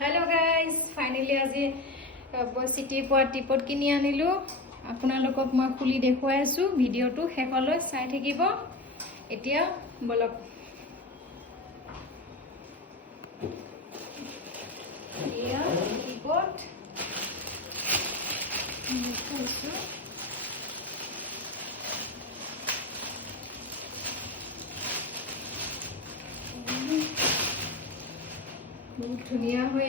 hello guys finally आज city टिपट किनी आनिलो आपनालोকক मैं खुली देखुवाई आसु भिडिओटो शेषলৈ চাই থাকিব এতিয়া বলক এয়া টিপট দেখুৱাইছো बहुत धुनिया है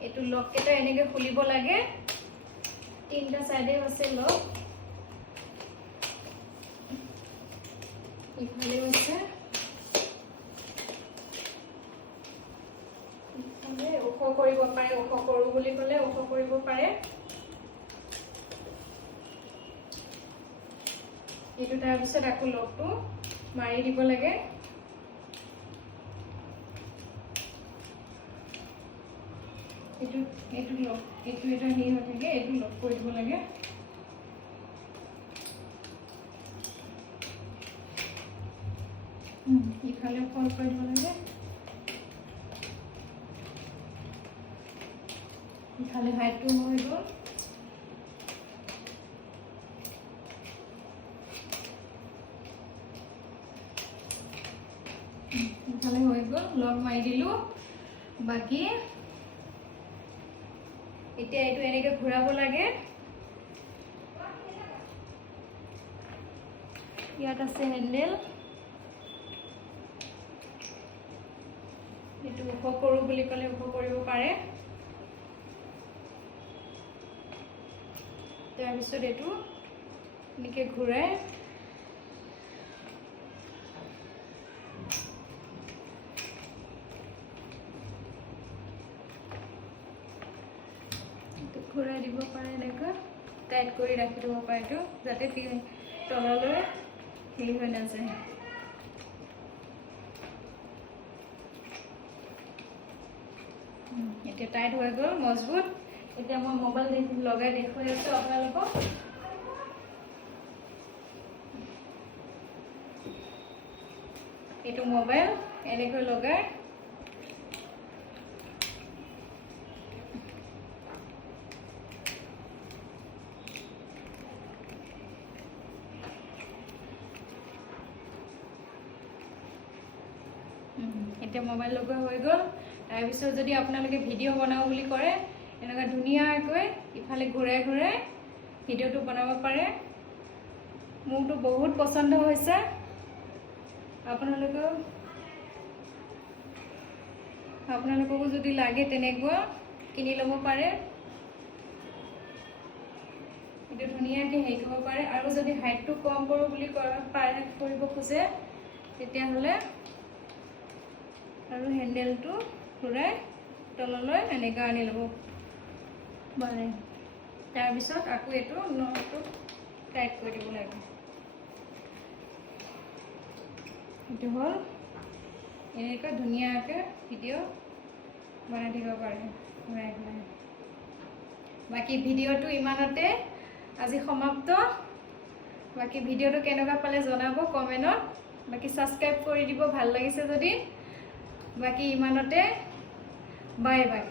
एटू लक केटा एनेके खुलिब लागे तीनटा साइडे আছে लक इफाले আছে इफाले ओख কৰিব পাৰে ओख কৰো বুলি কলে ओख কৰিব পাৰে এটু তাৰ পিছত আকু লকটো মাৰি দিব লাগে एटू लक एटू एटा नी हो থাকে एटू लक কৰি দিব লাগে ইফালে ফল কৰি দিব লাগে ইফালে হাইটটো হৈ গ'ল ইফালে হৈ গ'ল লক মাৰি দিলো বাকি এতিয়া এটো এনেকে ঘুৰাব লাগে ইয়াত আছে হ্যান্ডেল এটো ওখ কৰো বুলি কলে ওখ কৰিব পাৰে তাৰ পিছত এটো এনেকে ঘুৰাই ঘুৰাই দিব পাৰে এনেকা টাইট কৰি ৰাখি দিব পাৰে তো যাতে তললৈ হেৰি হৈ নাযায় এতিয়া টাইট হৈ গ'ল মজবুত এতিয়া মই মোবাইল লগাই দেখুৱাই আছো আপোনালোকক এইটো মোবাইল এনেকৈ লগাই এটা মোবাইল লগা হৈ গ'ল তাৰ পিছত যদি আপোনালোকে ভিডিও বনাও বুলি কৰে এনেকা ধুনিয়াকৈ ইফালে ঘুৰাই ঘুৰাই ভিডিওটো বনাব পাৰে মোৰটো বহুত পছন্দ হৈছে আপোনালোকক যদি লাগে তেনেকুৱা কিনি ল'ব পাৰে এটো ধুনিয়াকৈ হেৰি কৰিব পাৰে আৰু যদি হাইটটো কম কৰো বুলি কৰিব খোজে তেতিয়া হলে আৰু হ্যান্ডেলটো ঘুৰাই তললৈ এনেকা আনি লব পাৰে তাৰ পিছত আকু এটো নটটো টাইট কৰি দিব লাগে এটো হল এনেকা ধুনিয়াকৈ ভিডিও বনাই দিব পাৰে ঘুৰাই ঘুৰাই বাকি ভিডিওটো ইমানতে আজি সমাপ্ত বাকি ভিডিওটো কেনেকুৱা পালে জনাব কমেন্টত বাকি সাবস্ক্ৰাইব কৰি দিব ভাল লাগিছে যদি বাকি ইমানতে বাই বাই